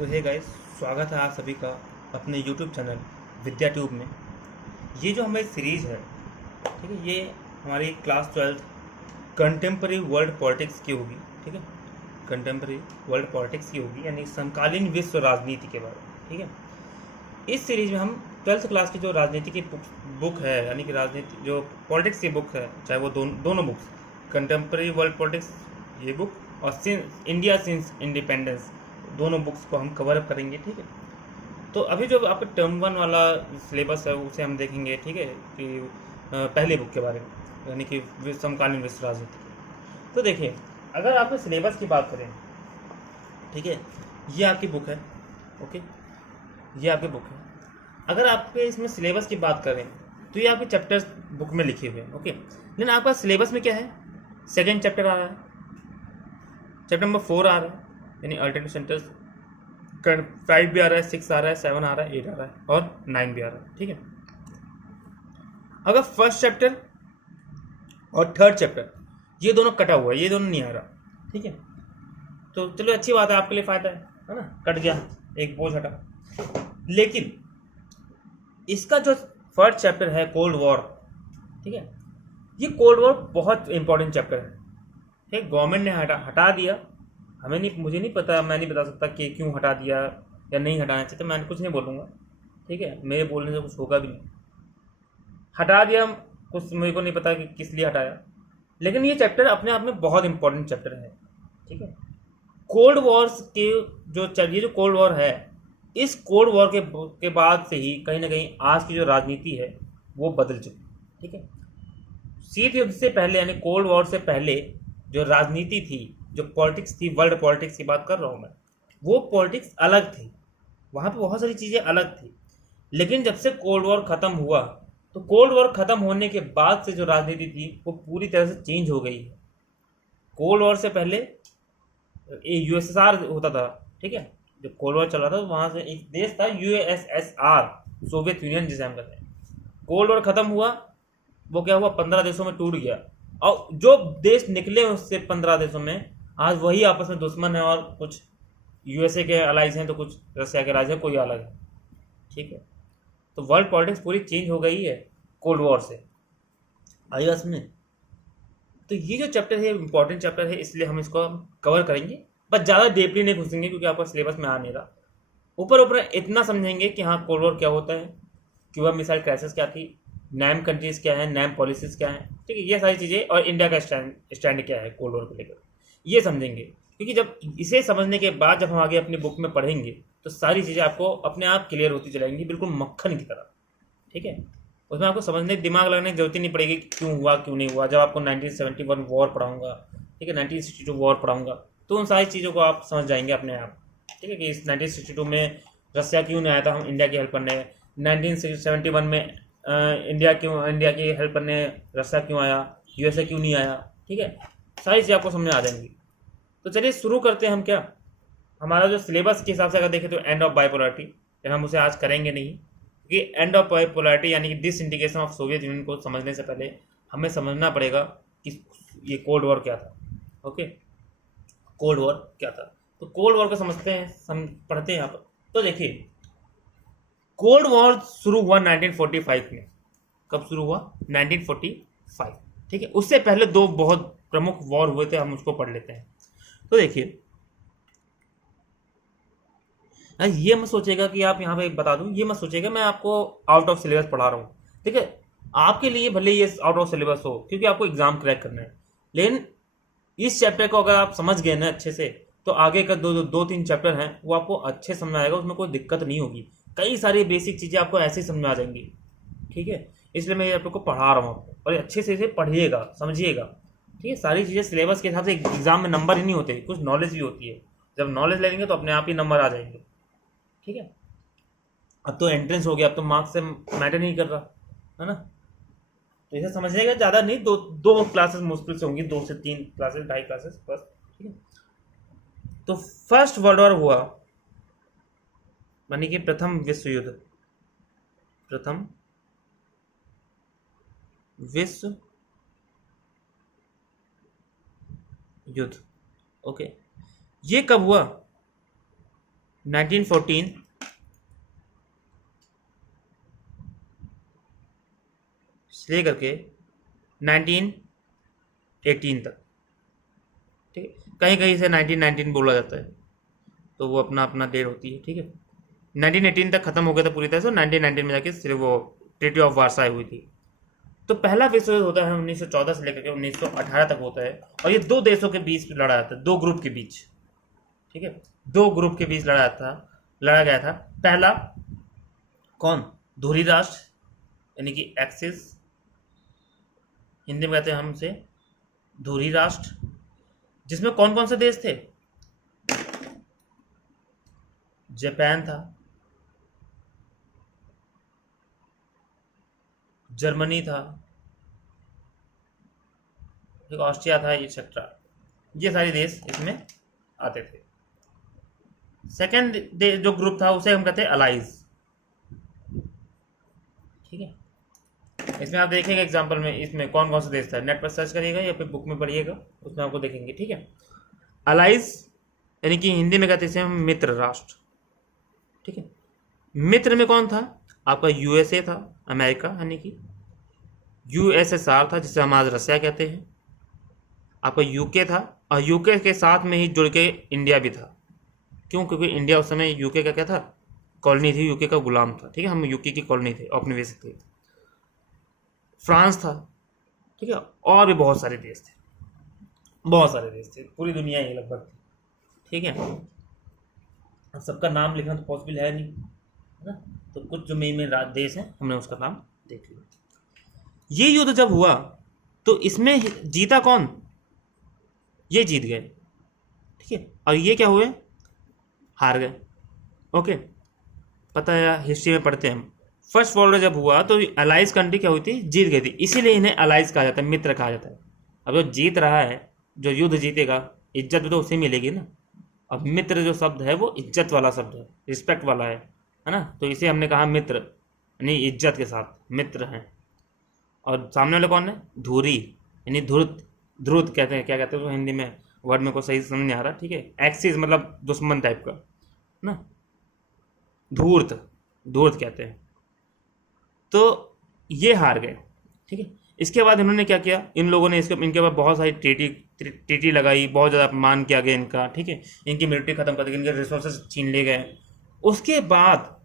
तो hey guys, स्वागत है आप सभी का अपने यूट्यूब चैनल विद्या ट्यूब में। ये जो हमारी सीरीज़ है, ठीक है, ये हमारी क्लास 12 कंटेम्प्रेरी वर्ल्ड पॉलिटिक्स की होगी। ठीक है, कंटेम्प्रेरी वर्ल्ड पॉलिटिक्स की होगी, यानी समकालीन विश्व राजनीति के बारे में। ठीक है, इस सीरीज में हम 12th क्लास की जो राजनीति की बुक है, यानी कि राजनीति जो पॉलिटिक्स की बुक है, चाहे वो दोनों बुक्स, कंटेम्प्रेरी वर्ल्ड पॉलिटिक्स ये बुक और इंडिया सिंस इंडिपेंडेंस, दोनों बुक्स को हम कवर अप करेंगे। ठीक है, तो अभी जो आपका टर्म 1 वाला सिलेबस है उसे हम देखेंगे। ठीक है, कि पहली बुक के बारे में, यानी कि समकालीन विश्व राजनीति की। तो देखिए, अगर आप सिलेबस की बात करें, ठीक है, ये आपकी बुक है। ओके, ये आपकी बुक है। अगर आपके इसमें सिलेबस की बात करें तो ये आपके चैप्टर्स बुक में लिखे हुए हैं। ओके, लेकिन आपका सिलेबस में क्या है, सेकेंड चैप्टर आ रहा है, चैप्टर नंबर 4 आ रहा है, यानी अल्टरनेटिव सेंटर्स, 5 भी आ रहा है, 6 आ रहा है, 7 आ रहा है, 8 आ रहा है और 9 भी आ रहा है। ठीक है, अगर फर्स्ट चैप्टर और थर्ड चैप्टर ये दोनों कटा हुआ है, ये दोनों नहीं आ रहा, ठीक है, तो चलो अच्छी बात है, आपके लिए फायदा है ना, कट गया, एक बोझ हटा। लेकिन इसका जो फर्स्ट चैप्टर है कोल्ड वॉर, ठीक है, ये कोल्ड वॉर बहुत इंपॉर्टेंट चैप्टर है। ठीक है, गवर्नमेंट ने हटा दिया, हमें नहीं, मुझे नहीं पता, मैं नहीं बता सकता कि क्यों हटा दिया या नहीं हटाना चाहिए, तो मैं कुछ नहीं बोलूँगा। ठीक है, मेरे बोलने से कुछ होगा भी नहीं, हटा दिया, कुछ मेरे को नहीं पता कि किस लिए हटाया, लेकिन ये चैप्टर अपने आप में बहुत इंपॉर्टेंट चैप्टर है। ठीक है, कोल्ड वॉर्स के ये जो कोल्ड वॉर है, इस कोल्ड वॉर के बाद से ही कहीं ना कहीं आज की जो राजनीति है वो बदल चुकी है। ठीक है, शीत युद्ध से पहले, यानी कोल्ड वॉर से पहले जो राजनीति थी, जो पॉलिटिक्स थी, वर्ल्ड पॉलिटिक्स की बात कर रहा हूँ मैं, वो पॉलिटिक्स अलग थी, वहाँ पे बहुत सारी चीज़ें अलग थी। लेकिन जब से कोल्ड वॉर ख़त्म हुआ, तो कोल्ड वॉर ख़त्म होने के बाद से जो राजनीति थी वो पूरी तरह से चेंज हो गई है। कोल्ड वॉर से पहले यूएसएसआर होता था। ठीक है, जब कोल्ड वॉर चल रहा था तो वहाँ से एक देश था यूएसएसआर, सोवियत यूनियन जिसे हम कहते हैं। कोल्ड वॉर ख़त्म हुआ, वो क्या हुआ, 15 देशों में टूट गया, और जो देश निकले उससे 15 देशों में, आज वही आपस में दुश्मन है, और कुछ यूएसए के अलाइज हैं तो कुछ रशिया के अलाइज हैं, कोई अलग है। ठीक है, तो वर्ल्ड पॉलिटिक्स पूरी चेंज हो गई है कोल्ड वॉर से। आई बात में, तो ये जो चैप्टर है इंपॉर्टेंट चैप्टर है, इसलिए हम इसको कवर करेंगे, बस ज़्यादा डीपली नहीं घुसेंगे क्योंकि आपका सिलेबस में आ नहीं रहा। ऊपर ऊपर इतना समझेंगे कि हाँ, कोल्ड वॉर क्या होता है, क्यूबा मिसाइल क्राइसिस क्या थी, नैम कंट्रीज क्या है, नैम पॉलिसीज क्या है, ठीक है, ये सारी चीज़ें, और इंडिया का स्टैंड क्या है कोल्ड वॉर को लेकर, ये समझेंगे। क्योंकि जब इसे समझने के बाद जब हम आगे अपनी बुक में पढ़ेंगे तो सारी चीज़ें आपको अपने आप क्लियर होती चलाएंगी, बिल्कुल मक्खन की तरह। ठीक है, उसमें आपको समझने दिमाग लगाने की जरूरत ही नहीं पड़ेगी क्यों हुआ क्यों नहीं हुआ। जब आपको 1971 वॉर पढ़ाऊंगा, ठीक है, 1962 वॉर पढ़ाऊंगा, तो उन सारी चीज़ों को आप समझ जाएंगे अपने आप। ठीक है, कि इस 1962 में रसिया क्यों नहीं आया था हम इंडिया की हेल्प करने, 1971 में इंडिया की हेल्प करने रसिया क्यों आया, यूएसए क्यों नहीं आया। ठीक है, सारी चीज़ें आपको समझ में आ जाएंगी। तो चलिए शुरू करते हैं हम। क्या हमारा जो सिलेबस के हिसाब से अगर देखें तो एंड ऑफ बाइपोलैरिटी, लेकिन हम उसे आज करेंगे नहीं, क्योंकि एंड ऑफ बाइपोलैरिटी यानी कि डिसइंटीग्रेशन ऑफ सोवियत यूनियन को समझने से पहले हमें समझना पड़ेगा कि ये कोल्ड वॉर क्या था। ओके, कोल्ड वॉर क्या था, तो कोल्ड वॉर को समझते हैं, पढ़ते हैं यहाँ पर। तो देखिए, कोल्ड वॉर शुरू हुआ 1945 में। कब शुरू हुआ, 1945। ठीक है, उससे पहले दो बहुत प्रमुख वॉर हुए थे, हम उसको पढ़ लेते हैं। तो देखिए, ये मत सोचेगा कि आप यहाँ पे बता दूं, ये मत सोचेगा मैं आपको आउट ऑफ सिलेबस पढ़ा रहा हूँ। ठीक है, आपके लिए भले ये आउट ऑफ सिलेबस हो क्योंकि आपको एग्जाम क्रैक करना है, लेकिन इस चैप्टर को अगर आप समझ गए ना अच्छे से, तो आगे का दो तीन चैप्टर हैं वो आपको अच्छे समझ में आएगा, उसमें कोई दिक्कत नहीं होगी, कई सारी बेसिक चीज़ें आपको ऐसे ही समझ में आ जाएंगी। ठीक है, इसलिए मैं ये आप लोग को पढ़ा रहा हूँ आपको, और अच्छे से इसे पढ़िएगा, समझिएगा। ठीक है, सारी चीज़ें सिलेबस के हिसाब से एग्जाम में नंबर ही नहीं होते, कुछ नॉलेज भी होती है। जब नॉलेज लेंगे तो अपने आप ही नंबर आ जाएंगे। ठीक है, अब तो एंट्रेंस हो गया, अब तो मार्क्स से मैटर नहीं कर रहा है ना, तो इसे समझिएगा, ज़्यादा नहीं, दो दो क्लासेस मुश्किल से होंगी, 2 से 3 क्लासेस, 2.5 क्लासेस बस। ठीक है, तो फर्स्ट वर्ल्ड वॉर हुआ, यानी कि प्रथम विश्व युद्ध, प्रथम विश्व युद्ध। ओके, ये कब हुआ, 1914 से लेकर के 1918 तक, ठीक है। कहीं कहीं से 1919 बोला जाता है, तो वो अपना अपना डेट होती है, ठीक है। 1918 तक खत्म हो गया था पूरी तरह से, 1919 में जाके सिर्फ वो ट्रीटी ऑफ वार्साई हुई थी। तो पहला विश्व युद्ध होता है 1914 से लेकर के 1918 तक होता है, और ये दो देशों के बीच लड़ा जाता है, दो ग्रुप के बीच, ठीक है। दो ग्रुप के बीच लड़ा गया था। पहला कौन? धुरी राष्ट्र, यानी कि एक्सिस, हिंदी में कहते हैं हम उसे धुरी राष्ट्र, जिसमें कौन कौन से देश थे? जापान था, जर्मनी था, एक ऑस्ट्रिया था, एक्सेट्रा, ये सारे देश इसमें आते थे। सेकंड जो ग्रुप था उसे हम कहते हैं अलाइज, ठीक है। इसमें आप देखेंगे एग्जांपल में इसमें कौन कौन सा देश था, नेट पर सर्च करिएगा या फिर बुक में पढ़िएगा, उसमें आपको देखेंगे, ठीक है। अलाइज यानी कि हिंदी में कहते हैं हम मित्र राष्ट्र, ठीक है। मित्र में कौन था? आपका यूएसए था, अमेरिका, यानी कि यूएसएसआर था, जिसे हम आज रसिया कहते हैं। आपका यूके था, और यूके के साथ में ही जुड़ के इंडिया भी था। क्यों? क्योंकि इंडिया उस समय यूके का क्या था? कॉलोनी थी, यूके का गुलाम था, ठीक है। हम यूके की कॉलोनी थे, औपनिवेशिक थे। फ्रांस था, ठीक है। और भी बहुत सारे देश थे, बहुत सारे देश थे, पूरी दुनिया ही लगभग थी, ठीक है। अब सबका नाम लिखना तो पॉसिबल है नहीं, है ना। तो कुछ जो मेन मेन देश हैं हमने उसका नाम देख लिया। ये युद्ध जब हुआ तो इसमें जीता कौन? ये जीत गए, ठीक है। और ये क्या हुए? हार गए, ओके। पता है, हिस्ट्री में पढ़ते हैं हम। फर्स्ट वर्ल्ड वॉर जब हुआ तो अलाइज कंट्री क्या हुई थी? जीत गई थी, इसीलिए इन्हें अलाइज कहा जाता है, मित्र कहा जाता है। अब जो जीत रहा है, जो युद्ध जीतेगा, इज्जत तो उसे मिलेगी ना। अब मित्र जो शब्द है वो इज्जत वाला शब्द है, रिस्पेक्ट वाला है ना। तो इसे हमने कहा मित्र, यानी इज्जत के साथ मित्र हैं। और सामने वाले कौन है? धुरी, यानी ध्रुत, ध्रुत कहते हैं, क्या कहते हैं तो हिंदी में वर्ड में को सही समझ नहीं आ रहा, ठीक है। एक्सिस मतलब दुश्मन टाइप का ना, धूर्त, धूर्त कहते हैं। तो ये हार गए, ठीक है। इसके बाद इन्होंने क्या किया? इन लोगों ने इनके ऊपर बहुत सारी टीटी लगाई, बहुत ज़्यादा अपमान किया गया इनका, ठीक है। इनकी मिलिट्री खत्म कर दी, इनके रिसोर्सेज छीन ले गए। उसके बाद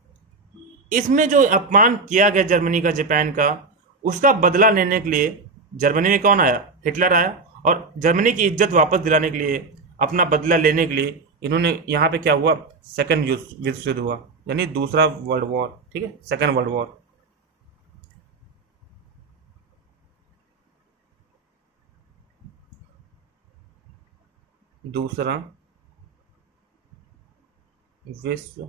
इसमें जो अपमान किया गया जर्मनी का, जापान का, उसका बदला लेने के लिए जर्मनी में कौन आया? हिटलर आया। और जर्मनी की इज्जत वापस दिलाने के लिए, अपना बदला लेने के लिए, इन्होंने यहाँ पे क्या हुआ? सेकंड विश्व युद्ध हुआ, यानी दूसरा वर्ल्ड वॉर, ठीक है, सेकंड वर्ल्ड वॉर। दूसरा विश्व,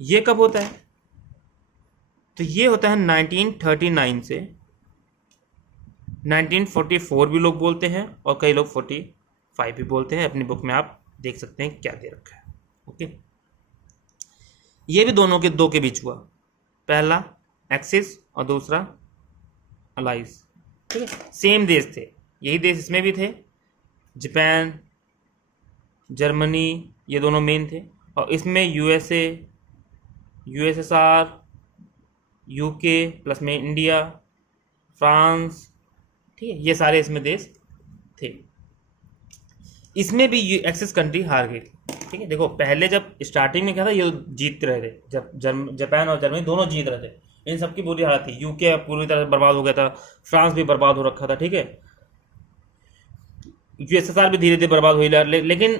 ये कब होता है? तो ये होता है 1939 से 1944 भी लोग बोलते हैं, और कई लोग 45 भी बोलते हैं। अपनी बुक में आप देख सकते हैं क्या दे रखा है, ओके। ये भी दोनों के दो के बीच हुआ, पहला एक्सिस और दूसरा अलाइज, ठीक है। सेम देश थे, यही देश इसमें भी थे, जापान, जर्मनी, ये दोनों मेन थे। और इसमें यूएसए, यूएसएसआर, यूके प्लस में इंडिया, फ्रांस, ठीक है, ये सारे इसमें देश थे। इसमें भी एक्सिस कंट्री हार गई, ठीक है। देखो पहले जब स्टार्टिंग में क्या था, ये जीत रहे थे, जब जापान और जर्मनी दोनों जीत रहे थे, इन सबकी बुरी हालत थी। यूके पूरी तरह बर्बाद हो गया था, फ्रांस भी बर्बाद हो रखा था, ठीक है। यूएसएसआर भी धीरे धीरे बर्बाद हो रहा, लेकिन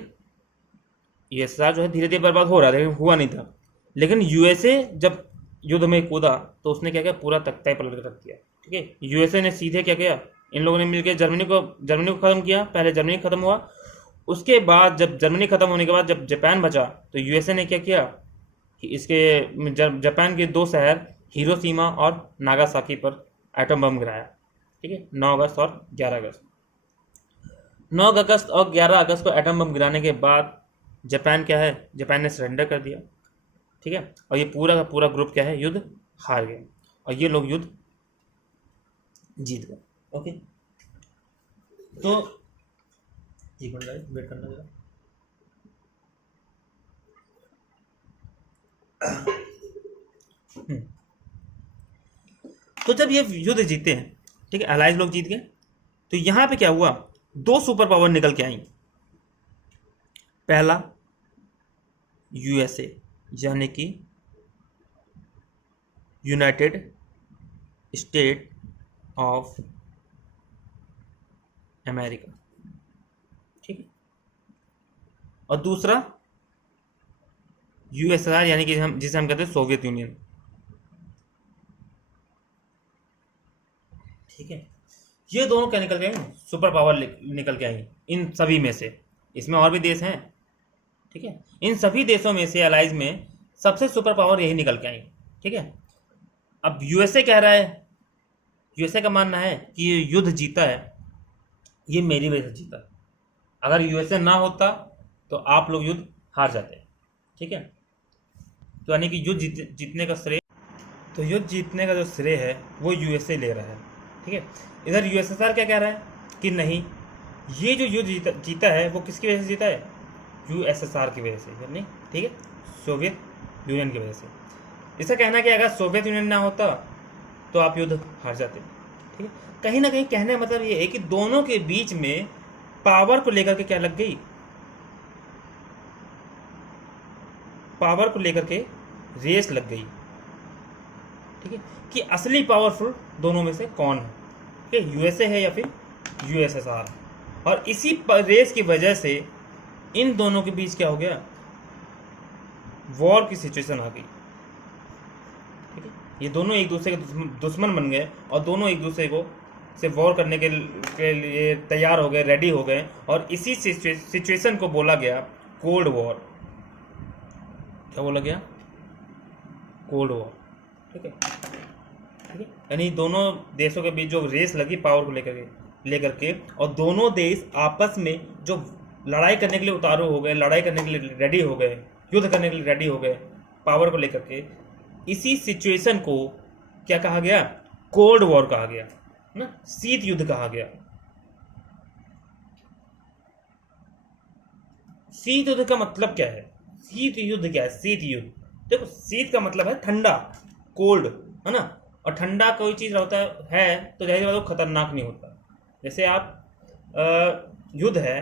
यूएसएसआर जो है धीरे धीरे बर्बाद हो रहा था, लेकिन हुआ नहीं था। लेकिन यूएसए जब युद्ध में कूदा तो उसने क्या किया? पूरा तख्ता ही पलट कर रख दिया, ठीक है। यूएसए ने सीधे क्या किया? इन लोगों ने मिलकर जर्मनी को खत्म किया। पहले जर्मनी खत्म हुआ, उसके बाद जब जर्मनी खत्म होने के बाद जब जापान बचा तो यूएसए ने क्या किया कि इसके जापान के दो शहर हिरोशिमा और नागासाकी पर एटम बम गिराया, ठीक है। 9 अगस्त और 11 अगस्त। 9 अगस्त और 11 अगस्त को एटम बम गिराने के बाद जापान क्या है? जापान ने सरेंडर कर दिया, ठीक है। और ये पूरा का पूरा ग्रुप क्या है? युद्ध हार गए, और ये लोग युद्ध जीत गए, ओके। तो एक मिनट वेट करना जरा। तो जब ये युद्ध जीते हैं, ठीक है, अलाइज लोग जीत गए, तो यहां पे क्या हुआ, दो सुपर पावर निकल के आई। पहला यूएसए यानी कि यूनाइटेड स्टेट ऑफ अमेरिका, ठीक है, और दूसरा यूएसएसआर यानी कि जिसे हम कहते हैं सोवियत यूनियन, ठीक है। ये दोनों क्या निकल के आई, सुपर पावर निकल के आई इन सभी में से। इसमें और भी देश हैं, ठीक है, इन सभी देशों में से अलाइज में सबसे सुपर पावर यही निकल के आई, ठीक है। अब यूएसए कह रहा है, यूएसए का मानना है कि ये युद्ध जीता है, ये मेरी वजह से जीता। अगर यूएसए ना होता तो आप लोग युद्ध हार जाते, ठीक है। तो यानी कि युद्ध जीतने का श्रेय, तो युद्ध जीतने का जो श्रेय है वो यूएसए ले रहा है, ठीक है। इधर यूएसएसआर क्या कह रहा है कि नहीं, ये जो युद्ध जीता है वो किसकी वजह से जीता है, यूएसएसआर की वजह से, यानी ठीक है, सोवियत यूनियन की वजह से। इसका कहना कि अगर सोवियत यूनियन ना होता तो आप युद्ध हार जाते, ठीक है। कहीं ना कहीं कहने का मतलब ये है कि दोनों के बीच में पावर को लेकर के क्या लग गई, पावर को लेकर के रेस लग गई, ठीक है, कि असली पावरफुल दोनों में से कौन है, ठीक है, यूएसए है या फिर यूएसएसआर। और इसी रेस की वजह से इन दोनों के बीच क्या हो गया, वॉर की सिचुएशन आ गई, ठीक है। ये दोनों एक दूसरे के दुश्मन बन गए और दोनों एक दूसरे को से वॉर करने के लिए तैयार हो गए, रेडी हो गए, और इसी सिचुएशन को बोला गया कोल्ड वॉर। क्या बोला गया, कोल्ड वॉर, ठीक है, ठीक है। यानी दोनों देशों के बीच जो रेस लगी पावर को लेकर के, और दोनों देश आपस में जो लड़ाई करने के लिए उतारू हो गए, लड़ाई करने के लिए रेडी हो गए, युद्ध करने के लिए रेडी हो गए पावर को लेकर के, इसी सिचुएशन को क्या कहा गया, कोल्ड वॉर कहा गया ना, शीत युद्ध कहा गया। शीत युद्ध का मतलब क्या है, शीत युद्ध क्या है, शीत युद्ध, देखो शीत का मतलब है ठंडा, कोल्ड, है ना, और ठंडा कोई चीज होता है तो जाहिर बात वो खतरनाक नहीं होता। जैसे आप युद्ध है,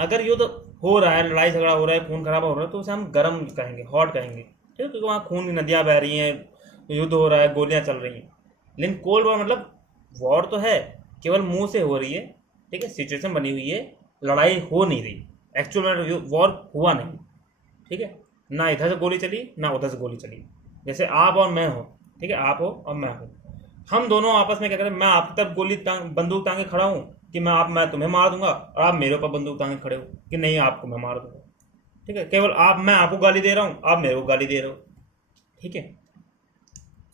अगर युद्ध हो रहा है, लड़ाई झगड़ा हो रहा है, खून खराबा हो रहा है, तो उसे हम गर्म कहेंगे, हॉट कहेंगे, ठीक है, क्योंकि वहाँ खून की नदियाँ बह रही हैं, युद्ध हो रहा है, गोलियाँ चल रही हैं। लेकिन कोल्ड वॉर मतलब वॉर तो है, केवल मुंह से हो रही है, ठीक है, सिचुएशन बनी हुई है, लड़ाई हो नहीं रही, एक्चुअल में वॉर हुआ नहीं, ठीक है, ना इधर से गोली चली ना उधर से गोली चली। जैसे आप और मैं हो, ठीक है, आप हो और मैं हो, हम दोनों आपस में क्या करें, मैं आपकी तरफ बंदूक टांगे खड़ा हूँ कि मैं तुम्हें मार दूंगा, और आप मेरे ऊपर बंदूक टांगे खड़े हो कि नहीं आपको मैं मार दूंगा, ठीक है। केवल मैं आपको गाली दे रहा हूँ, आप मेरे को गाली दे रहे हो, ठीक है,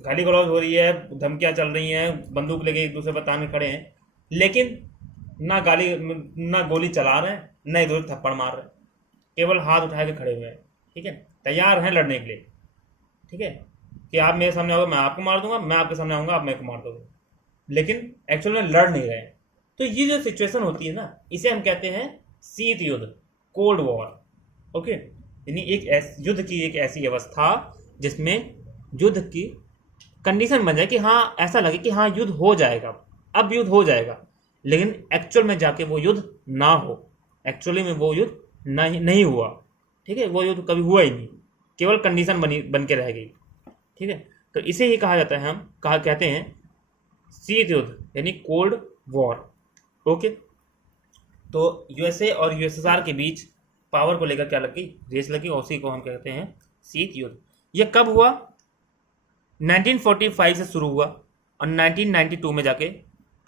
गाली गलौज हो रही है, धमकियां चल रही हैं, बंदूक लेके एक दूसरे पर ताने खड़े हैं, लेकिन ना गोली चला रहे हैं, ना इधर थप्पड़ मार रहे हैं, केवल हाथ उठा के खड़े हुए हैं, ठीक है, तैयार हैं लड़ने के लिए, ठीक है, कि आप मेरे सामने आओगे मैं आपको मार दूंगा, मैं आपके सामने आऊंगा आप मेरे को मार दोगे, लेकिन एक्चुअल में लड़ नहीं रहे। तो ये जो सिचुएशन होती है ना, इसे हम कहते हैं शीत युद्ध, कोल्ड वॉर, ओके। यानी एक युद्ध की एक ऐसी अवस्था जिसमें युद्ध की कंडीशन बन जाए कि हाँ, ऐसा लगे कि हाँ युद्ध हो जाएगा, अब युद्ध हो जाएगा, लेकिन एक्चुअल में जाके वो युद्ध ना हो, एक्चुअली में वो युद्ध नहीं हुआ, ठीक है, वो युद्ध कभी हुआ ही नहीं, केवल कंडीशन बन के रह गई, ठीक है। तो इसे ही कहा जाता है, हम कहते हैं शीत युद्ध यानी कोल्ड वॉर, ओके। तो यूएसए और यूएसएसआर के बीच पावर को लेकर क्या लगी, रेस लगी, और उसी को हम कहते हैं शीत युद्ध। यह कब हुआ, 1945 से शुरू हुआ और 1992 में जाके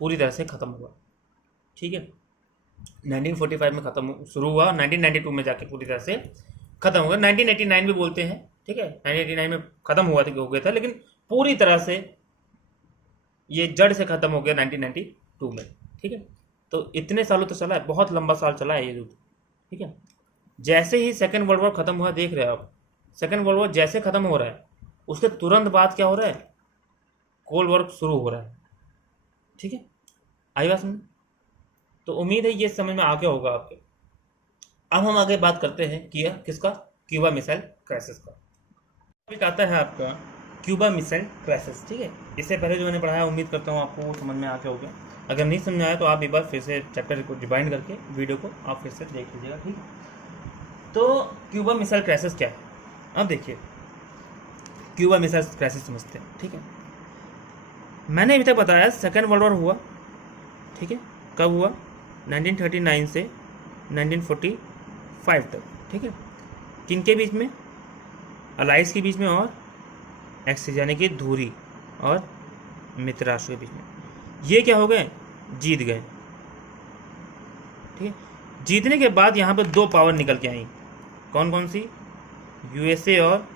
पूरी तरह से खत्म हुआ, ठीक है। 1945 में शुरू हुआ, 1992 में जाके पूरी तरह से खत्म हुआ। 1989 भी बोलते हैं, ठीक है, 1989 में खत्म हो गया था, लेकिन पूरी तरह से ये जड़ से खत्म हो गया 1992 में, ठीक है। तो इतने सालों तो चला है, बहुत लंबा साल चला है ये युद्ध, ठीक है। जैसे ही सेकेंड वर्ल्ड वॉर खत्म हुआ, देख रहे हो आप, सेकेंड वर्ल्ड वॉर जैसे खत्म हो रहा है उसके तुरंत बाद क्या हो रहा है, कोल्ड वॉर शुरू हो रहा है, ठीक है। आई बात समझ, तो उम्मीद है ये समझ में आ गया होगा आपके। अब हम आगे बात करते हैं किसका, क्यूबा मिसाइल क्राइसिस का। एक आता है आपका क्यूबा मिसाइल क्राइसिस, ठीक है। इससे पहले जो मैंने पढ़ाया उम्मीद करता हूँ आपको वो समझ में आ गया होगा। अगर नहीं समझ में आया तो आप एक बार फिर से चैप्टर को रिवाइंड करके वीडियो को आप फिर से देख लीजिएगा, ठीक है। तो क्यूबा मिसाइल क्राइसिस क्या है, अब देखिए क्यूबा मिसाइल क्राइसिस समझते हैं, ठीक है। मैंने अभी तक बताया सेकेंड वर्ल्ड वॉर हुआ, ठीक है। कब हुआ? 1939 से 1945 तक, ठीक है। किन के बीच में? अलाइज के बीच में और एक्सिस यानी कि धुरी और मित्र राष्ट्र के बीच में। ये क्या हो गए? जीत गए, ठीक है। जीतने के बाद यहाँ पे दो पावर निकल के आई, कौन कौन सी? यूएसए और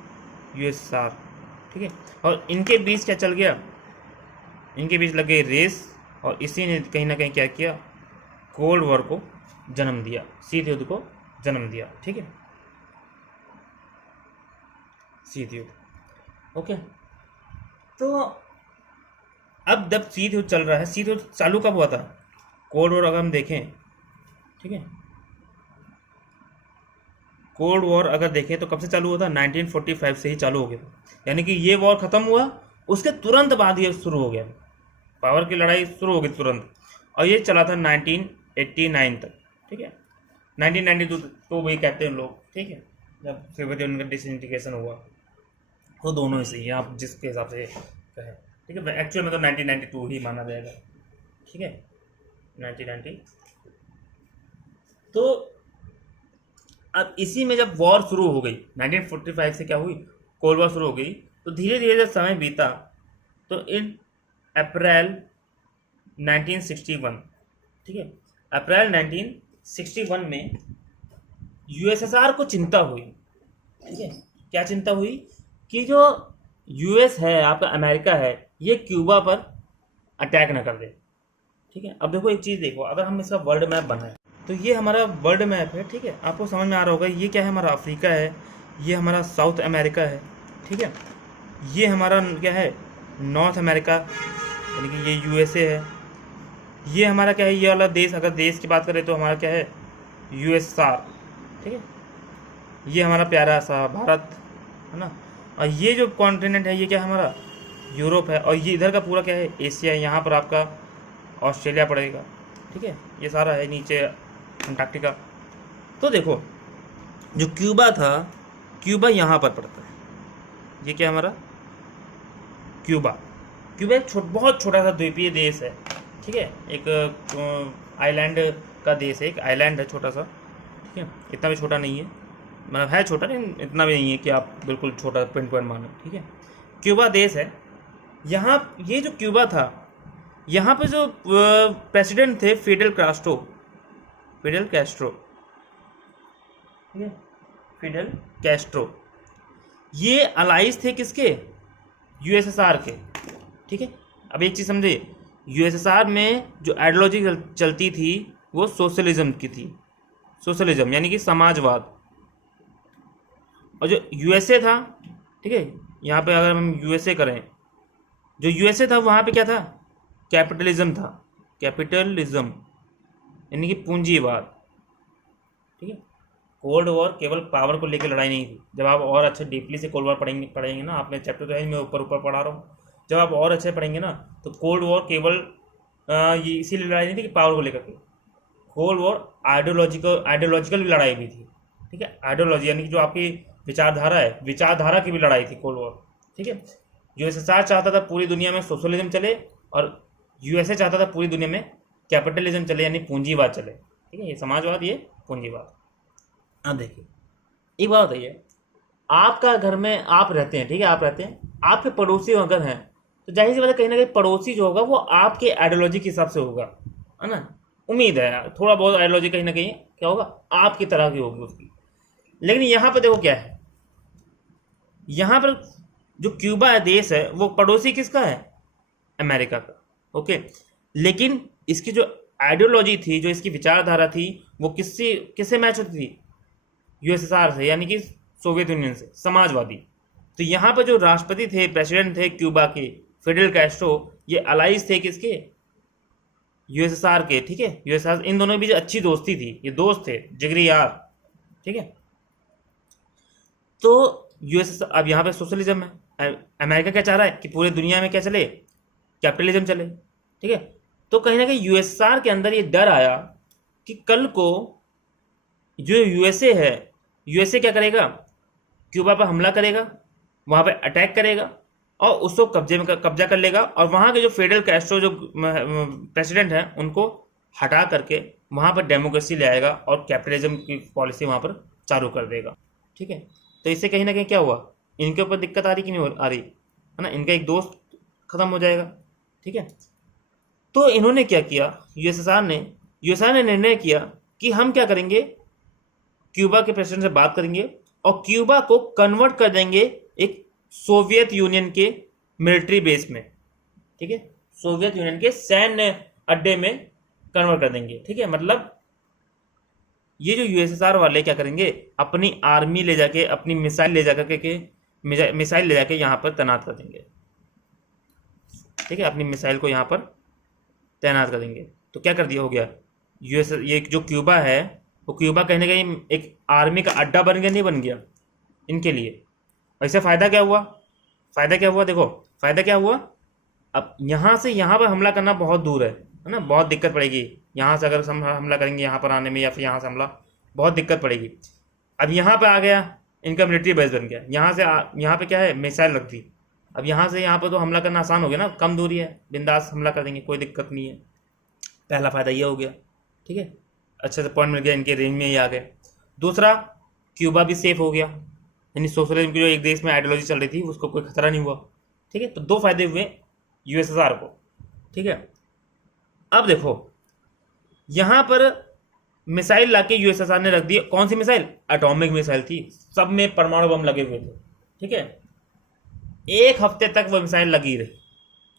यूएसआर, ठीक है। और इनके बीच क्या चल गया? इनके बीच लग गई रेस, और इसी ने कहीं ना कहीं क्या किया? कोल्ड वॉर को जन्म दिया, शीत युद्ध को जन्म दिया, ठीक है। शीत युद्ध, ओके। तो अब जब शीत युद्ध चल रहा है, शीत युद्ध चालू कब हुआ था? कोल्ड वॉर अगर हम देखें, ठीक है, कोल्ड वॉर अगर देखें तो कब से चालू हुआ था? 1945 से ही चालू हो गया था। यानी कि ये वॉर खत्म हुआ उसके तुरंत बाद ये शुरू हो गया, पावर की लड़ाई शुरू हो गई तुरंत, और ये चला था 1989 तक, ठीक है। 1992 तो वही कहते हैं लोग, ठीक है, जब सोवियत यूनियन का डिसइंटीग्रेशन हुआ, वो दोनों ही सही है आप जिसके हिसाब से कहें, ठीक है। एक्चुअल में तो 1992 ही माना जाएगा, ठीक है, 1990। तो अब इसी में जब वॉर शुरू हो गई 1945 से क्या हुई? कोल्ड वॉर शुरू हो गई। तो धीरे धीरे जब समय बीता तो इन अप्रैल 1961, ठीक है, अप्रैल 1961 में यूएसएसआर को चिंता हुई, ठीक है। क्या चिंता हुई? कि जो यूएस है, आपका अमेरिका है, ये क्यूबा पर अटैक ना कर दे, ठीक है। अब देखो एक चीज़ देखो, अगर हम इसका वर्ल्ड मैप बनाएं तो ये हमारा वर्ल्ड मैप है, ठीक है। आपको समझ में आ रहा होगा ये क्या है? हमारा अफ्रीका है, ये हमारा साउथ अमेरिका है, ठीक है। ये हमारा क्या है? नॉर्थ अमेरिका, यानी कि ये यूएसए है। ये हमारा क्या है? ये वाला देश, अगर देश की बात करें तो हमारा क्या है? यूएसआर, ठीक है। ये हमारा प्यारा सा भारत है ना। और ये जो कॉन्टिनेंट है ये क्या है? हमारा यूरोप है। और ये इधर का पूरा क्या है? एशिया है। यहाँ पर आपका ऑस्ट्रेलिया पड़ेगा, ठीक है। ये सारा है, नीचे अंटार्कटिका। तो देखो जो क्यूबा था, क्यूबा यहाँ पर पड़ता है। ये क्या हमारा? क्यूबा। क्यूबा एक बहुत छोटा सा द्वीपीय देश है, ठीक है। एक आइलैंड का देश है, एक आइलैंड है छोटा सा, ठीक है। इतना भी छोटा नहीं है, मतलब है छोटा लेकिन इतना भी नहीं है कि आप बिल्कुल छोटा पिन पॉइंट मानो, ठीक है। क्यूबा देश है। यहाँ ये जो क्यूबा था, यहाँ पे जो प्रेसिडेंट थे फिडेल कैस्ट्रो, ठीक है, फिडेल कैस्ट्रो। ये अलाइज थे किसके? यूएसएसआर के, ठीक है। अब एक चीज़ समझिए, यूएसएसआर में जो आइडियोलॉजी चलती थी वो सोशलिज्म की थी, सोशलिज्म यानी कि समाजवाद। और जो यूएसए था, ठीक है, यहाँ पे अगर हम यूएसए करें, जो यूएसए था वहाँ पे क्या था? कैपिटलिज्म था, कैपिटलिज्म यानी कि पूंजीवाद, ठीक है। कोल्ड वॉर केवल पावर को लेकर लड़ाई नहीं थी। जब आप और अच्छे डीपली से कोल्ड वॉर पढ़ेंगे ना, आपने चैप्टर तो है मैं ऊपर पढ़ा रहा हूँ, जब आप और अच्छे पढ़ेंगे ना तो कोल्ड वॉर केवल ये इसीलिए लड़ाई नहीं थी कि पावर को लेकर के। कोल्ड वॉर आइडियोलॉजिकल लड़ाई भी थी, ठीक है। आइडियोलॉजी यानी कि जो आपकी विचारधारा है, विचारधारा की भी लड़ाई थी कोल्ड वॉर, ठीक है। यूएसएसआर चाहता था पूरी दुनिया में सोशलिज्म चले, और यूएसए चाहता था पूरी दुनिया में कैपिटलिज्म चले यानी पूंजीवाद चले, ठीक है। ये समाजवाद, ये पूंजीवाद। अब देखिए एक बात बताइए, आपका घर में आप रहते हैं, ठीक है, आप रहते हैं, आपके पड़ोसी अगर हैं तो जाहिर सी बात है कहीं ना कहीं पड़ोसी जो होगा वो आपके आइडियोलॉजी के हिसाब से होगा, है ना। उम्मीद है थोड़ा बहुत आइडियोलॉजी कहीं ना कहीं क्या होगा? आपकी तरह की होगी उसकी। लेकिन यहाँ पर देखो क्या है, यहाँ पर जो क्यूबा देश है वो पड़ोसी किसका है? अमेरिका का, ओके। लेकिन इसकी जो आइडियोलॉजी थी, जो इसकी विचारधारा थी, वो किससे मैच होती थी? यूएसएसआर से, यानी कि सोवियत यूनियन से, समाजवादी। तो यहाँ पर जो राष्ट्रपति थे, प्रेसिडेंट थे क्यूबा के, फिडेल कैस्ट्रो, ये अलाइज थे किसके? यूएसएसआर के, ठीक है। यूएसएसआर, इन दोनों के बीच अच्छी दोस्ती थी, ये दोस्त थे, जिगरी यार, ठीक है। तो यूएस अब यहाँ पे सोशलिज्म है, अमेरिका क्या चाह रहा है कि पूरे दुनिया में क्या चले, कैपिटलिज्म चले, ठीक है। तो कहीं ना कहीं यूएसआर के अंदर ये डर आया कि कल को जो यूएसए है, यूएसए क्या करेगा, क्यूबा पर हमला करेगा, वहाँ पे अटैक करेगा और उसको कब्जा कर लेगा, और वहाँ के जो फेडरल कैस्ट्रो जो प्रेसिडेंट हैं उनको हटा करके वहाँ पर डेमोक्रेसी ले आएगा और कैपिटलिज्म की पॉलिसी वहाँ पर चालू कर देगा, ठीक है। तो इससे कहीं ना कहीं क्या हुआ, इनके ऊपर दिक्कत आ रही कि नहीं आ रही है ना, इनका एक दोस्त खत्म हो जाएगा, ठीक है। तो इन्होंने क्या किया, यूएसआर ने निर्णय किया कि हम क्या करेंगे, क्यूबा के प्रेसिडेंट से बात करेंगे और क्यूबा को कन्वर्ट कर देंगे एक सोवियत यूनियन के मिलिट्री बेस में, ठीक है, सोवियत यूनियन के सैन्य अड्डे में कन्वर्ट कर देंगे, ठीक है। मतलब ये जो यूएसएसआर वाले क्या करेंगे, अपनी आर्मी ले जाके, अपनी मिसाइल ले जाके यहाँ पर तैनात कर देंगे, ठीक है, अपनी मिसाइल को यहाँ पर तैनात कर देंगे। तो क्या कर दिया, हो गया यूएस, ये जो क्यूबा है वो क्यूबा कहीं ना कहीं एक आर्मी का अड्डा बन गया, नहीं बन गया इनके लिए। वैसे फ़ायदा क्या हुआ, देखो फ़ायदा क्या हुआ, अब यहाँ से यहाँ पर हमला करना बहुत दूर है ना, बहुत दिक्कत पड़ेगी यहाँ से, अगर हमला करेंगे यहाँ पर आने में या फिर यहाँ से हमला, बहुत दिक्कत पड़ेगी। अब यहाँ पर आ गया, इनका मिलिट्री बेस बन गया, यहाँ पे क्या है, मिसाइल रख दी, अब यहाँ से यहाँ पर तो हमला करना आसान हो गया ना, कम दूरी है, बिंदास हमला कर देंगे, कोई दिक्कत नहीं है। पहला फ़ायदा ये हो गया, ठीक है, अच्छे से पॉइंट मिल गया, इनके रेंज में ही आ गए। दूसरा, क्यूबा भी सेफ हो गया, यानी सोशलिज्म की जो एक देश में आइडियोलॉजी चल रही थी उसको कोई खतरा नहीं हुआ, ठीक है। तो दो फायदे हुए यूएसएसआर को, ठीक है। अब देखो यहाँ पर मिसाइल लाके यूएसएसआर ने रख दी, कौन सी मिसाइल, एटॉमिक मिसाइल थी, सब में परमाणु बम लगे हुए थे, ठीक है। एक हफ्ते तक वो मिसाइल लगी रही,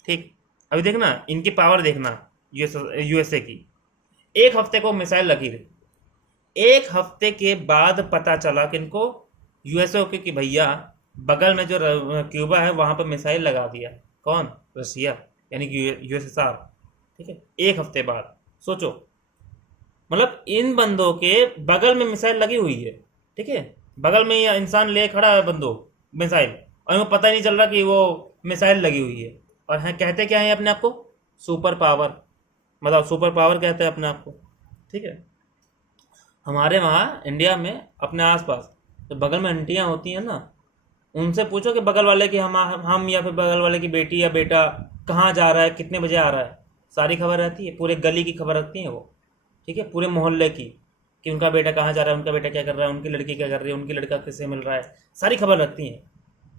ठीक। अभी देखना इनकी पावर, देखना यूएसए की, एक हफ्ते को मिसाइल लगी रही, एक हफ्ते के बाद पता चला कि इनको यूएसए के कि भैया बगल में जो क्यूबा है वहां पर मिसाइल लगा दिया, कौन, रशिया, यानी कि यूएसएसआर, ठीक है। एक हफ्ते बाद सोचो, मतलब इन बंदों के बगल में मिसाइल लगी हुई है, ठीक है, बगल में ये इंसान ले खड़ा है बंदूक मिसाइल, और इनको पता ही नहीं चल रहा कि वो मिसाइल लगी हुई है। और हैं कहते क्या है अपने आप को, सुपर पावर, मतलब सुपर पावर कहते हैं अपने आप को, ठीक है। हमारे वहाँ इंडिया में अपने आसपास तो बगल में आंटियाँ होती हैं ना, उनसे पूछो कि बगल वाले की हम या फिर बगल वाले की बेटी या बेटा कहाँ जा रहा है, कितने बजे आ रहा है, सारी खबर रहती है, पूरे गली की खबर रखती हैं वो, ठीक है, पूरे मोहल्ले की, कि उनका बेटा कहाँ जा रहा है, उनका बेटा क्या कर रहा है, उनकी लड़की क्या कर रही है, उनकी लड़का किससे मिल रहा है, सारी खबर रखती हैं।